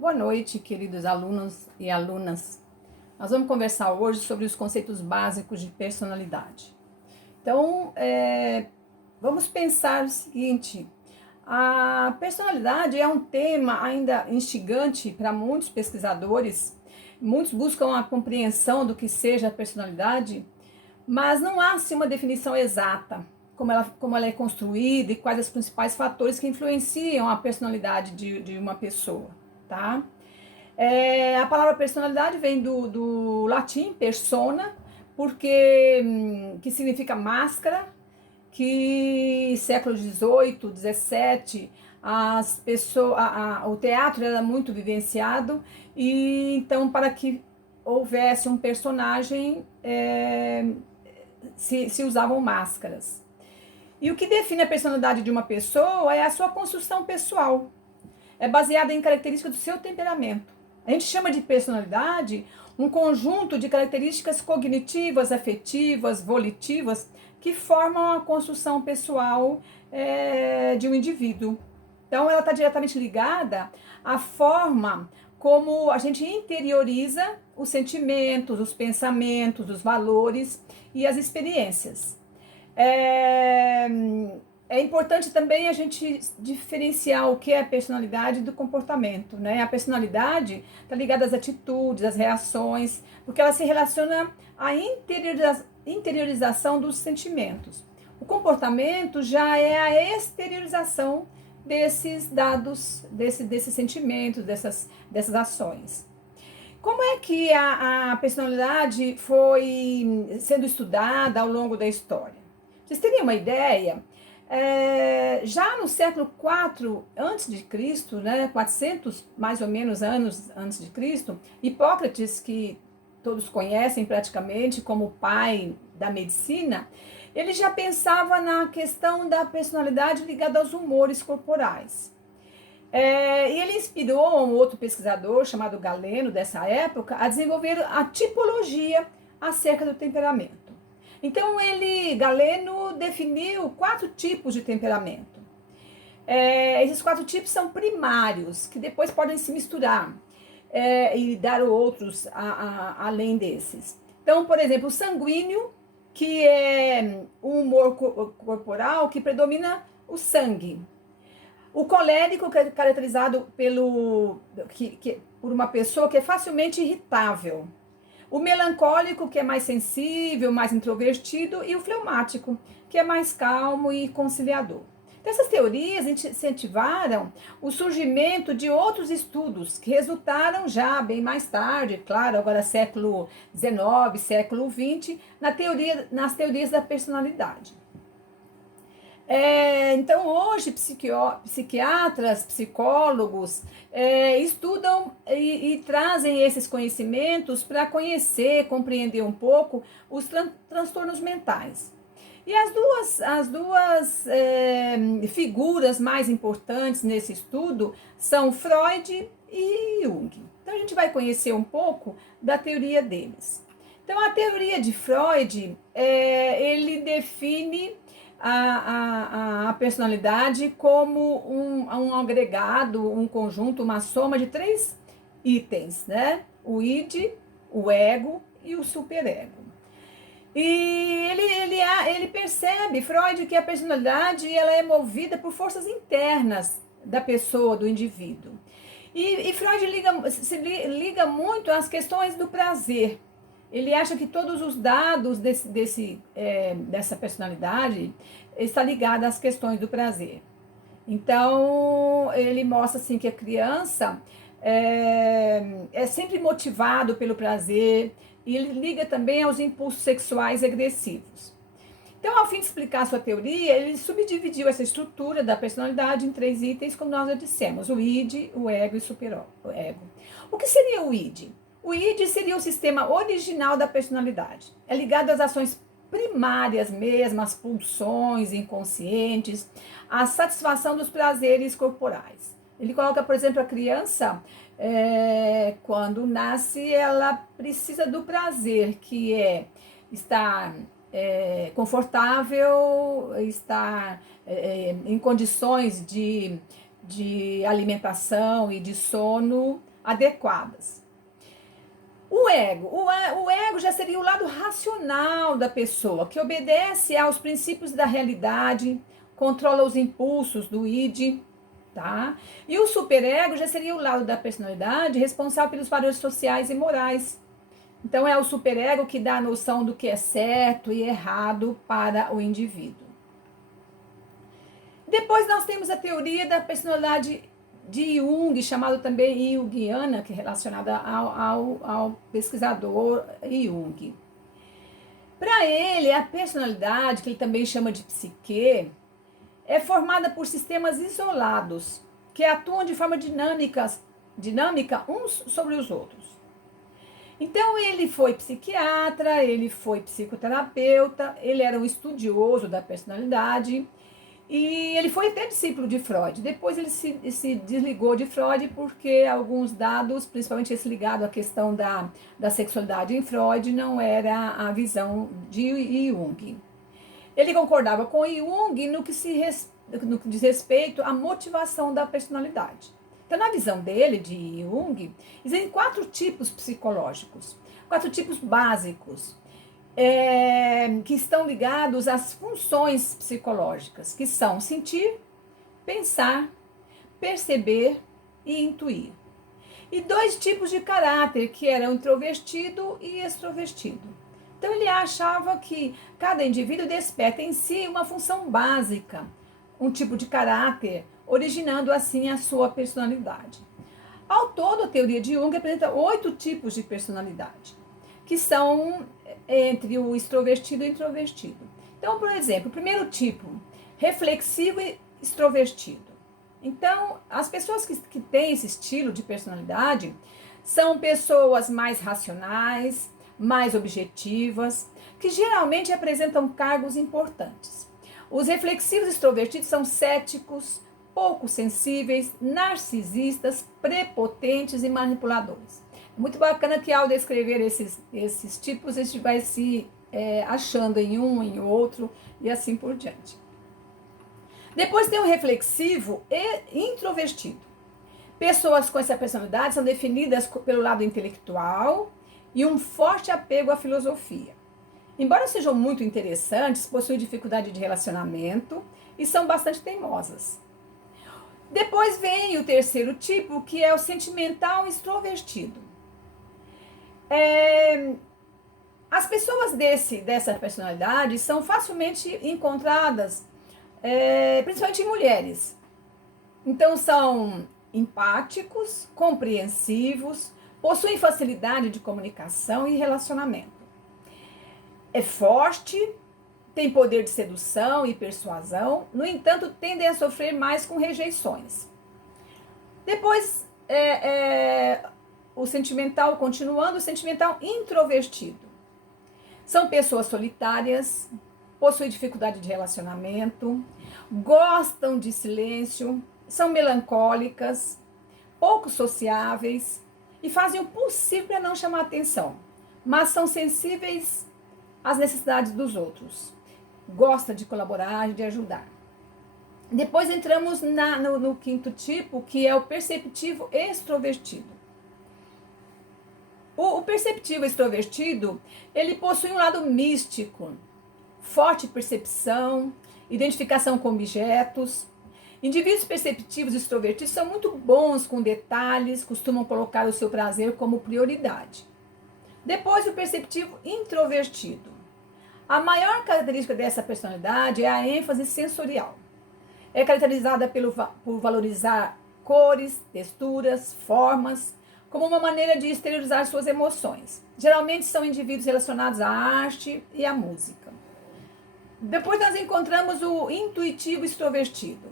Boa noite, queridos alunos e alunas. Nós vamos conversar hoje sobre os conceitos básicos de personalidade. Então, vamos pensar o seguinte: a personalidade é um tema ainda instigante para muitos pesquisadores. Muitos buscam a compreensão do que seja a personalidade, mas não há assim, uma definição exata, como ela é construída e quais os principais fatores que influenciam a personalidade de uma pessoa, tá? A palavra personalidade vem do latim persona, que significa máscara, que século XVIII, XVII, as pessoas, o teatro era muito vivenciado, e então para que houvesse um personagem, se usavam máscaras. E o que define a personalidade de uma pessoa é a sua construção pessoal. É baseada em características do seu temperamento. A gente chama de personalidade um conjunto de características cognitivas, afetivas, volitivas, que formam a construção pessoal de um indivíduo. Então, ela está diretamente ligada à forma como a gente interioriza os sentimentos, os pensamentos, os valores e as experiências. É, é importante também a gente diferenciar o que é a personalidade do comportamento, né? A personalidade está ligada às atitudes, às reações, porque ela se relaciona à interiorização dos sentimentos. O comportamento já é a exteriorização desses dados, desses sentimentos, dessas ações. Como é que a personalidade foi sendo estudada ao longo da história? Vocês teriam uma ideia? Já no século IV a.C., né, 400 mais ou menos anos antes de Cristo, Hipócrates, que todos conhecem praticamente como o pai da medicina, ele já pensava na questão da personalidade ligada aos humores corporais. E ele inspirou um outro pesquisador chamado Galeno, dessa época, a desenvolver a tipologia acerca do temperamento. Então, Galeno definiu 4 tipos de temperamento. Esses 4 tipos são primários, que depois podem se misturar e dar outros além desses. Então, por exemplo, o sanguíneo, que é um humor corporal que predomina o sangue. O colérico, que é caracterizado por uma pessoa que é facilmente irritável. O melancólico, que é mais sensível, mais introvertido, e o fleumático, que é mais calmo e conciliador. Então, essas teorias incentivaram o surgimento de outros estudos que resultaram já bem mais tarde, claro, agora século XIX, século XX, nas teorias da personalidade. Então, hoje, psiquiatras, psicólogos estudam e trazem esses conhecimentos para conhecer, compreender um pouco os transtornos mentais. E as duas figuras mais importantes nesse estudo são Freud e Jung. Então, a gente vai conhecer um pouco da teoria deles. Então, a teoria de Freud, ele define a personalidade como um agregado, um conjunto, uma soma de 3 itens, né? O id, o ego e o superego. E ele percebe, Freud, que a personalidade ela é movida por forças internas da pessoa, do indivíduo. E Freud se liga muito às questões do prazer. Ele acha que todos os dados dessa personalidade está ligado às questões do prazer. Então, ele mostra assim que a criança é sempre motivado pelo prazer, e ele liga também aos impulsos sexuais agressivos. Então, ao fim de explicar a sua teoria, ele subdividiu essa estrutura da personalidade em 3 itens, como nós já dissemos: o id, o ego e o superego. O que seria o id? O id seria o sistema original da personalidade. É ligado às ações primárias mesmo, às pulsões inconscientes, à satisfação dos prazeres corporais. Ele coloca, por exemplo, a criança, quando nasce, ela precisa do prazer, que é estar confortável, estar em condições de alimentação e de sono adequadas. O ego já seria o lado racional da pessoa, que obedece aos princípios da realidade, controla os impulsos do id, tá? E o superego já seria o lado da personalidade responsável pelos valores sociais e morais. Então é o superego que dá a noção do que é certo e errado para o indivíduo. Depois nós temos a teoria da personalidade de Jung, chamado também Jungiana, que é relacionada ao pesquisador Jung. Para ele, a personalidade, que ele também chama de psique, é formada por sistemas isolados, que atuam de forma dinâmica uns sobre os outros. Então, ele foi psiquiatra, ele foi psicoterapeuta, ele era um estudioso da personalidade, e ele foi até discípulo de Freud. Depois ele se desligou de Freud porque alguns dados, principalmente esse ligado à questão da sexualidade em Freud, não era a visão de Jung. Ele concordava com Jung no que diz respeito à motivação da personalidade. Então, na visão dele, de Jung, existem 4 tipos psicológicos, 4 tipos básicos, que estão ligados às funções psicológicas, que são sentir, pensar, perceber e intuir. E 2 tipos de caráter, que eram introvertido e extrovertido. Então ele achava que cada indivíduo desperta em si uma função básica, um tipo de caráter, originando assim a sua personalidade. Ao todo, a teoria de Jung apresenta 8 tipos de personalidade, que são entre o extrovertido e o introvertido. Então, por exemplo, o primeiro tipo, reflexivo e extrovertido. Então, as pessoas que têm esse estilo de personalidade são pessoas mais racionais, mais objetivas, que geralmente apresentam cargos importantes. Os reflexivos extrovertidos são céticos, pouco sensíveis, narcisistas, prepotentes e manipuladores. Muito bacana que ao descrever esses tipos, a gente vai se achando em um, em outro e assim por diante. Depois tem o reflexivo e introvertido. Pessoas com essa personalidade são definidas pelo lado intelectual e um forte apego à filosofia. Embora sejam muito interessantes, possuem dificuldade de relacionamento e são bastante teimosas. Depois vem o terceiro tipo, que é o sentimental extrovertido. As pessoas dessa personalidade são facilmente encontradas, principalmente em mulheres. Então, são empáticos, compreensivos, possuem facilidade de comunicação e relacionamento. É forte, tem poder de sedução e persuasão, no entanto, tendem a sofrer mais com rejeições. Depois, o sentimental, continuando, o sentimental introvertido. São pessoas solitárias, possuem dificuldade de relacionamento, gostam de silêncio, são melancólicas, pouco sociáveis e fazem o possível para não chamar atenção, mas são sensíveis às necessidades dos outros. Gostam de colaborar, de ajudar. Depois entramos no quinto tipo, que é o perceptivo extrovertido. O perceptivo extrovertido, ele possui um lado místico, forte percepção, identificação com objetos. Indivíduos perceptivos extrovertidos são muito bons com detalhes, costumam colocar o seu prazer como prioridade. Depois, o perceptivo introvertido. A maior característica dessa personalidade é a ênfase sensorial. É caracterizada por valorizar cores, texturas, formas, como uma maneira de exteriorizar suas emoções. Geralmente são indivíduos relacionados à arte e à música. Depois nós encontramos o intuitivo extrovertido.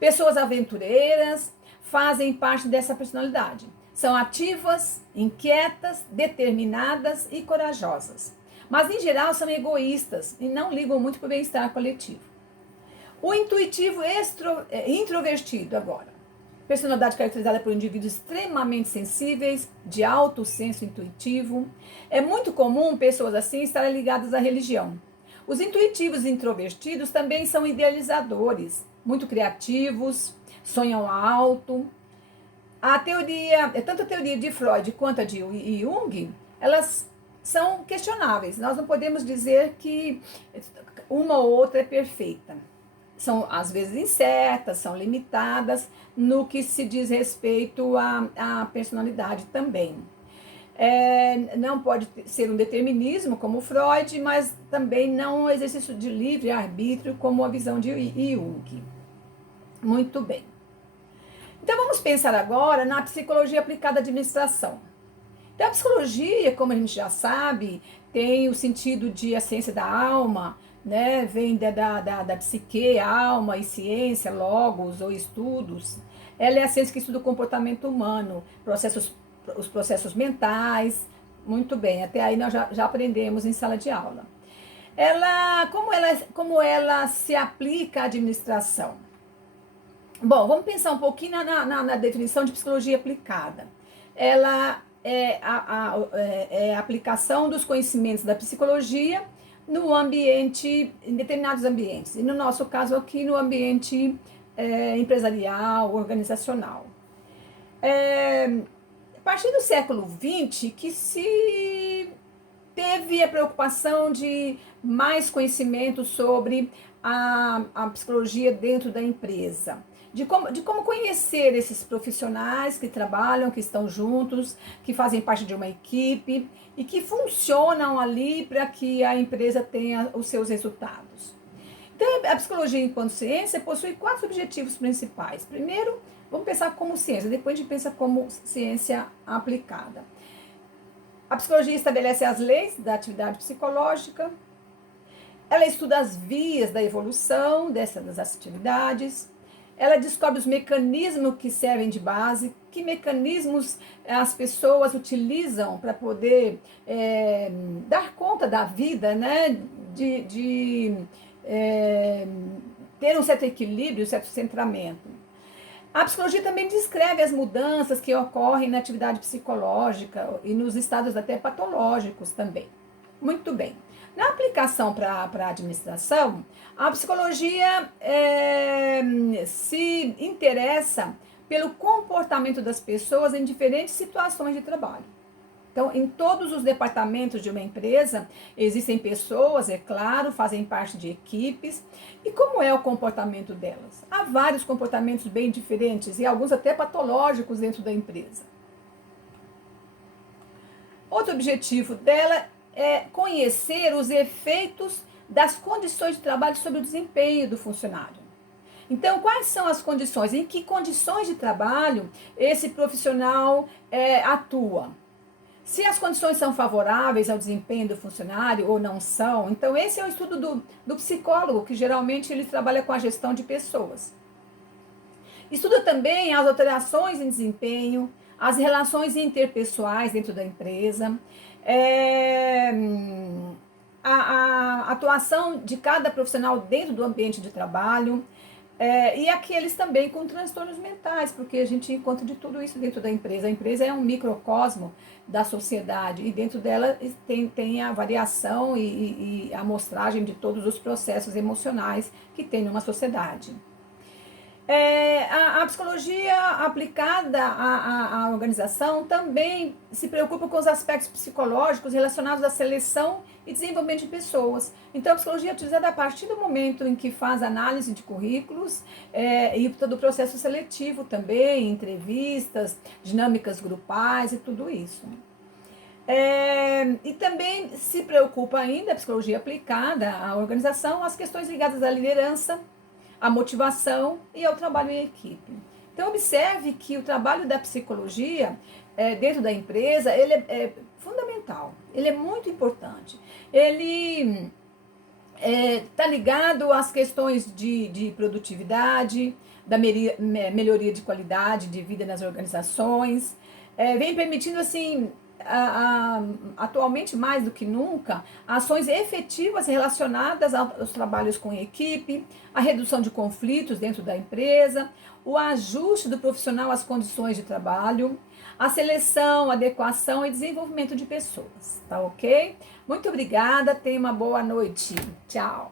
Pessoas aventureiras fazem parte dessa personalidade. São ativas, inquietas, determinadas e corajosas. Mas, em geral, são egoístas e não ligam muito para o bem-estar coletivo. O intuitivo introvertido, agora. Personalidade caracterizada por indivíduos extremamente sensíveis, de alto senso intuitivo. É muito comum pessoas assim estarem ligadas à religião. Os intuitivos introvertidos também são idealizadores, muito criativos, sonham alto. A teoria, tanto a teoria de Freud quanto a de Jung, elas são questionáveis. Nós não podemos dizer que uma ou outra é perfeita. São às vezes incertas, são limitadas no que se diz respeito à personalidade também. Não pode ser um determinismo como Freud, mas também não um exercício de livre arbítrio como a visão de Jung. Muito bem. Então vamos pensar agora na psicologia aplicada à administração. Então a psicologia, como a gente já sabe, tem o sentido de a ciência da alma, né? Vem da psique, alma e ciência, logos ou estudos. Ela é a ciência que estuda o comportamento humano, os processos mentais. Muito bem, até aí nós já aprendemos em sala de aula. Como ela se aplica à administração? Bom, vamos pensar um pouquinho na definição de psicologia aplicada. Ela é a aplicação dos conhecimentos da psicologia no ambiente, em determinados ambientes. E no nosso caso aqui, no ambiente empresarial, organizacional. A partir do século XX, que se teve a preocupação de mais conhecimento sobre a psicologia dentro da empresa. De como conhecer esses profissionais que trabalham, que estão juntos, que fazem parte de uma equipe e que funcionam ali para que a empresa tenha os seus resultados. Então, a psicologia enquanto ciência possui 4 objetivos principais. Primeiro, vamos pensar como ciência, depois a gente pensa como ciência aplicada. A psicologia estabelece as leis da atividade psicológica, ela estuda as vias da evolução das atividades, ela descobre os mecanismos que servem de base, que mecanismos as pessoas utilizam para poder dar conta da vida, né? Ter um certo equilíbrio, um certo centramento. A psicologia também descreve as mudanças que ocorrem na atividade psicológica e nos estados até patológicos também. Muito bem. Na aplicação para a administração, a psicologia se interessa pelo comportamento das pessoas em diferentes situações de trabalho. Então, em todos os departamentos de uma empresa, existem pessoas, é claro, fazem parte de equipes. E como é o comportamento delas? Há vários comportamentos bem diferentes e alguns até patológicos dentro da empresa. Outro objetivo dela é conhecer os efeitos das condições de trabalho sobre o desempenho do funcionário. Então, quais são as condições? Em que condições de trabalho esse profissional atua? Se as condições são favoráveis ao desempenho do funcionário ou não são, então esse é o estudo do psicólogo, que geralmente ele trabalha com a gestão de pessoas. Estuda também as alterações em desempenho, as relações interpessoais dentro da empresa, a atuação de cada profissional dentro do ambiente de trabalho, e aqueles também com transtornos mentais, porque a gente encontra de tudo isso dentro da empresa. A empresa é um microcosmo da sociedade e dentro dela tem a variação e a amostragem de todos os processos emocionais que tem numa sociedade. A psicologia aplicada à organização também se preocupa com os aspectos psicológicos relacionados à seleção e desenvolvimento de pessoas. Então, a psicologia é utilizada a partir do momento em que faz análise de currículos e todo o processo seletivo também, entrevistas, dinâmicas grupais e tudo isso. E também se preocupa ainda, a psicologia aplicada à organização, as questões ligadas à liderança, a motivação e ao trabalho em equipe. Então, observe que o trabalho da psicologia dentro da empresa, ele é fundamental, ele é muito importante. Ele está ligado às questões de produtividade, da melhoria de qualidade de vida nas organizações, vem permitindo, assim, atualmente mais do que nunca, ações efetivas relacionadas aos trabalhos com equipe, a redução de conflitos dentro da empresa, o ajuste do profissional às condições de trabalho, a seleção, adequação e desenvolvimento de pessoas, tá ok? Muito obrigada, tenha uma boa noite. Tchau!